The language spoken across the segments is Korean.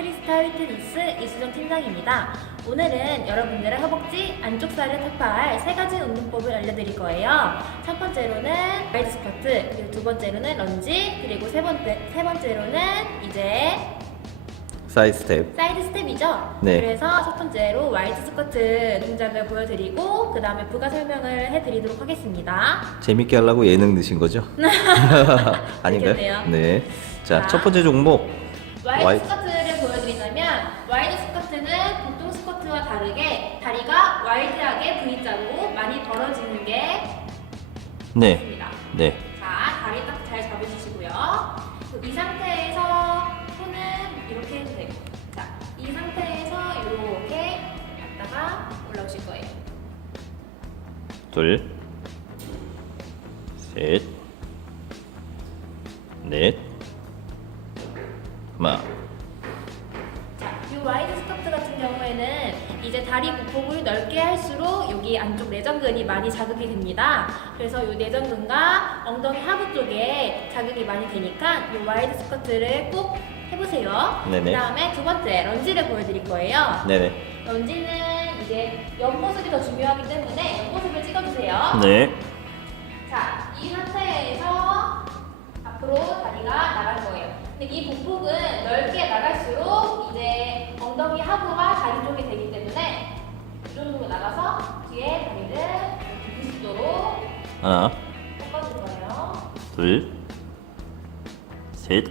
메디컬 피트니스 이수정 팀장입니다. 오늘은 여러분들의 허벅지 안쪽 살을 타파할 세 가지 운동법을 알려드릴 거예요. 첫 번째로는 와이드 스쿼트, 그리고 두 번째로는 런지, 그리고 세 번째 세 번째로는 이제 사이드 스텝. 사이드 스텝이죠. 네. 그래서 첫 번째로 와이드 스쿼트 동작을 보여드리고 그 다음에 부가 설명을 해드리도록 하겠습니다. 재밌게 하려고 예능 넣으신 거죠? 아닌가요? 네. 자, 자. 첫 번째 종목. 와이드 스쿼트를 와이드 스쿼트는 보통 스쿼트와 다르게 다리가 와이드하게 V자로 많이 벌어지는 게 네. 있습니다. 네. 자, 다리 딱 잘 잡으시고요. 그이 상태에서 손은 이렇게 해도 되고 자, 이 상태에서 이렇게 갔다가 올라오실 거예요. 둘. 셋. 넷. 그만. 자, 이 와이드 스커트 같은 경우에는 이제 다리 보폭을 넓게 할수록 여기 안쪽 내전근이 많이 자극이 됩니다. 그래서 이 내전근과 엉덩이 하부 쪽에 자극이 많이 되니까 이 와이드 스커트를 꼭 해보세요. 네네. 그 다음에 두 번째 런지를 보여드릴 거예요. 네네. 런지는 이제 옆모습이 더 중요하기 때문에 옆모습을 찍어주세요. 네. 근데 이 보폭은 넓게 나갈수록 이제 엉덩이 하부가 다리 쪽이 되기 때문에 이 정도로 나가서 뒤에 다리를 이렇게 90도로 하나, 꺾어줄 거예요. 둘, 셋,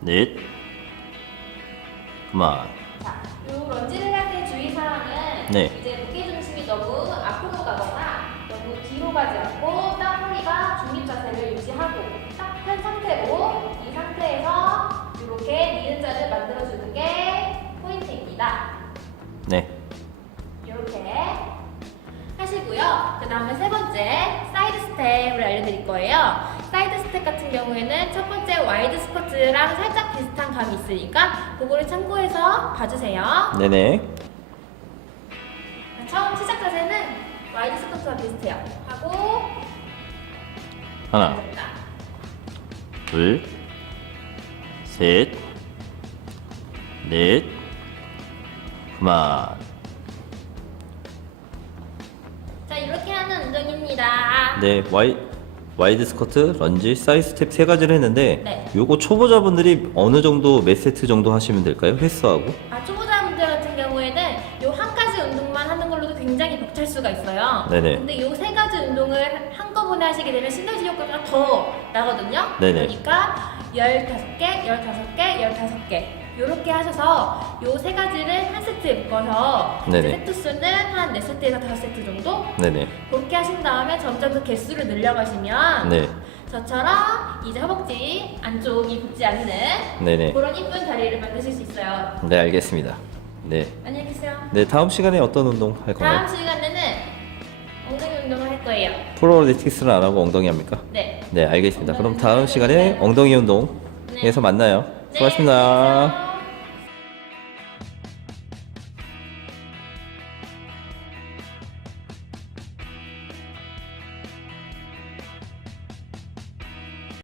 넷. 그만. 자, 이 런지를 할 때 주의사항은 네. 이제 무게중심이 너무 앞으로 가거나 너무 뒤로 가지 않고 니은자를 만들어주는 게 포인트입니다. 네. 이렇게 하시고요. 그 다음에 세 번째 사이드 스텝을 알려드릴 거예요. 사이드 스텝 같은 경우에는 첫 번째 와이드 스쿼트랑 살짝 비슷한 감이 있으니까 그거를 참고해서 봐주세요. 네네. 처음 시작 자세는 와이드 스쿼트와 비슷해요. 하고 하나, 앉았다. 둘, 셋, 넷. 그만. 자 이렇게 하는 운동입니다. 네, 와이 와이드 스쿼트, 런지, 사이드 스텝 세 가지를 했는데 네. 요거 초보자분들이 어느 정도 몇 세트 정도 하시면 될까요? 횟수하고? 아 초보자분들 같은 경우에는 요 한 가지 운동만 하는 걸로도 굉장히 벅찰 수가 있어요. 네네. 근데 요 세 가지 운동을 한꺼번에 하시게 되면 시너지 효과가 더 나거든요. 네네. 그러니까 15개, 15개, 15개 요렇게 하셔서 요 세 가지를 한 세트에 묶어서 이제 네네. 세트 수는 한 4세트에서 5세트 정도 네네. 그렇게 하신 다음에 점점 그 개수를 늘려가시면 네. 저처럼 이제 허벅지 안쪽이 붙지 않는 네네. 그런 이쁜 다리를 만드실 수 있어요. 네, 알겠습니다. 네. 안녕히 계세요. 네, 다음 시간에 어떤 운동 할 건가요? 다음 시간에는 엉덩이 운동을 할 거예요. 프로레틱스는 안 하고 엉덩이 합니까? 네. 네, 알겠습니다. 그럼 다음 시간에 엉덩이 운동에서 만나요. 네, 수고하셨습니다. 계세요.